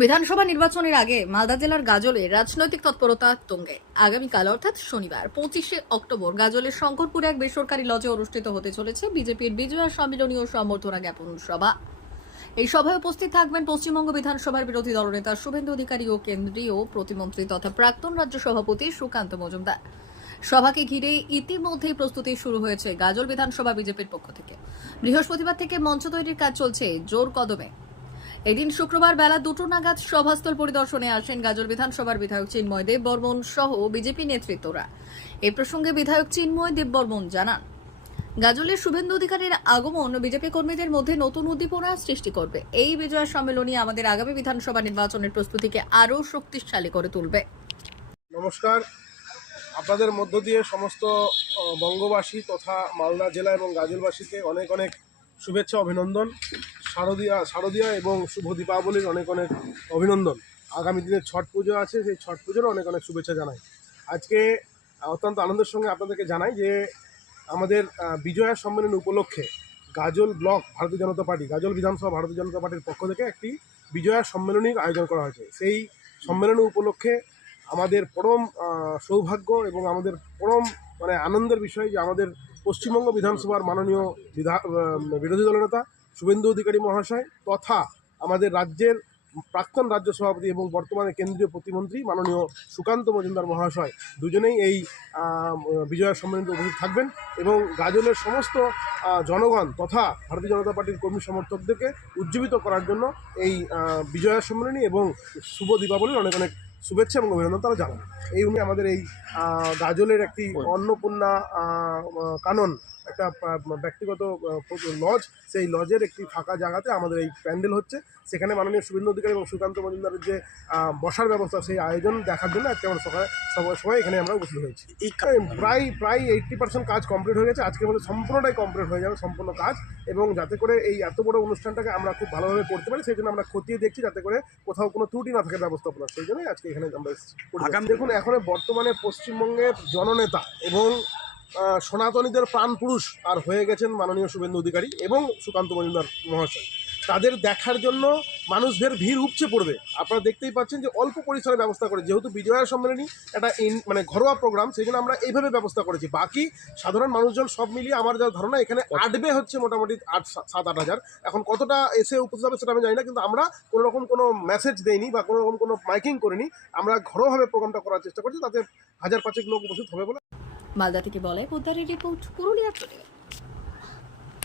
বিধানসভা নির্বাচনের আগে মালদা জেলার গাজলে রাজনৈতিক তৎপরতা তুঙ্গে। আগামীকাল অর্থাৎ শনিবার, পঁচিশে অক্টোবর, গাজলের শঙ্করপুরে এক বেসরকারি লজে অনুষ্ঠিত হতে চলেছে বিজেপির বিজয়া সম্মিলনী ও সম্বর্ধনা জ্ঞাপন সভা। এই সভায় উপস্থিত থাকবেন পশ্চিমবঙ্গ বিধানসভার বিরোধী দলনেতা শুভেন্দু অধিকারী ও কেন্দ্রীয় প্রতিমন্ত্রী তথা প্রাক্তন রাজ্য সভাপতি সুকান্ত মজুমদার। সভাকে ঘিরে ইতিমধ্যেই প্রস্তুতি শুরু হয়েছে গাজল বিধানসভা বিজেপির পক্ষ থেকে। বৃহস্পতিবার থেকে মঞ্চ তৈরির কাজ চলছে জোর কদমে। এদিন শুক্রবার বেলা দুটো নাগাদ সভাস্থল পরিদর্শনে আসেন গাজল বিধানসভার বিধায়ক চিন্ময় দেব বর্মন সহ বিজেপি নেতৃত্বরা। এ প্রসঙ্গে বিধায়ক চিন্ময় দেব বর্মন জানান, গাজলের শুভেন্দু অধিকারীর আগমন বিজেপি কর্মীদের মধ্যে নতুন উদ্দীপনা সৃষ্টি করবে। এই বিজয় সম্মেলনী আমাদের আগামী বিধানসভা নির্বাচনের প্রস্তুতিকে আরও শক্তিশালী করে তুলবে। নমস্কার। আপনাদের মধ্য দিয়ে সমস্ত বঙ্গবাসী তথা মালদা জেলা এবং গাজলবাসীকে অনেক অনেক শুভেচ্ছা, অভিনন্দন। শারদীয়া শারদীয়া এবং শুভ দীপাবলির অনেক অনেক অভিনন্দন। আগামী দিনে ছট পুজো আছে, সেই ছট পুজোরও অনেক অনেক শুভেচ্ছা জানাই। আজকে অত্যন্ত আনন্দের সঙ্গে আপনাদেরকে জানাই যে, আমাদের বিজয়া সম্মেলন উপলক্ষে গাজল ব্লক ভারতীয় জনতা পার্টি, গাজল বিধানসভা ভারতীয় জনতা পার্টির পক্ষ থেকে একটি বিজয়া সম্মেলনীর আয়োজন করা হয়েছে। সেই সম্মেলন উপলক্ষে আমাদের পরম সৌভাগ্য এবং আমাদের পরম মানে আনন্দের বিষয় যে আমাদের পশ্চিমবঙ্গ বিধানসভার মাননীয় বিধা বিরোধী দলনেতা শুভেন্দু অধিকারী মহাশয় তথা আমাদের রাজ্যের প্রাক্তন রাজ্য সভাপতি এবং বর্তমানে কেন্দ্রীয় প্রতিমন্ত্রী মাননীয় সুকান্ত মজুমদার মহাশয় দুজনেই এই বিজয়া সম্মেলনে উপস্থিত থাকবেন এবং গাজলের সমস্ত জনগণ তথা ভারতীয় জনতা পার্টির কর্মী সমর্থকদেরকে উজ্জীবিত করার জন্য এই বিজয়া সম্মেলনী এবং শুভ দীপাবলির অনেক অনেক শুভেচ্ছা এবং অভিনন্দন তারা জানান। এই উনি আমাদের এই গাজলের একটি অন্নপূর্ণা কানন একটা ব্যক্তিগত লজ। সেই লজের একটি ফাঁকা জায়গাতে আমাদের এই প্যান্ডেল হচ্ছে। সেখানে মাননীয় শুভেন্দু অধিকারী এবং সুকান্ত মজুমদারের যে বসার ব্যবস্থা সেই আয়োজন দেখার জন্য আজকে আমরা সকালে সবাই এখানে আমরা উপস্থিত হয়েছি। প্রায় প্রায় এইটটি পার্সেন্ট কাজ কমপ্লিট হয়ে গেছে। আজকের মধ্যে সম্পূর্ণটাই কমপ্লিট হয়ে যাবে সম্পূর্ণ কাজ। এবং যাতে করে এই এত বড় অনুষ্ঠানটাকে আমরা খুব ভালোভাবে করতে পারি সেই জন্য আমরা খতিয়ে দেখছি যাতে করে কোথাও কোনো ত্রুটি না থাকে ব্যবস্থাপনা সেই জন্যই আজকে এখানে আমরা আগামী দেখুন এখন বর্তমানে পশ্চিমবঙ্গের জননেতা এবং সনাতনীদের প্রাণ পুরুষ আর হয়ে গেছেন মাননীয় শুভেন্দু অধিকারী এবং সুকান্ত মজুমদার মহাশয়। তাদের দেখার জন্য মানুষদের ভিড় উপচে পড়বে। আপনারা দেখতেই পাচ্ছেন যে অল্প পরিসরে ব্যবস্থা করে যেহেতু বিজয়া সম্মেলনী একটা ইন মানে ঘরোয়া প্রোগ্রাম সেই জন্য আমরা এইভাবে ব্যবস্থা করেছি। বাকি সাধারণ মানুষজন সব মিলিয়ে আমার যা ধারণা এখানে আটবে হচ্ছে মোটামুটি আট সাত আট হাজার। এখন কতটা এসে উপস্থিত হবে সেটা আমি জানি না কিন্তু আমরা কোনো রকম কোনো মেসেজ দেইনি বা কোনো রকম কোনো মাইকিং করিনি। আমরা ঘরোয়াভাবে প্রোগ্রামটা করার চেষ্টা করছি তাতে হাজার পাঁচেক লোক উপস্থিত হবে বলে মালদা থেকে বলে পোদ্দারের রিপোর্ট প্রতিনিধি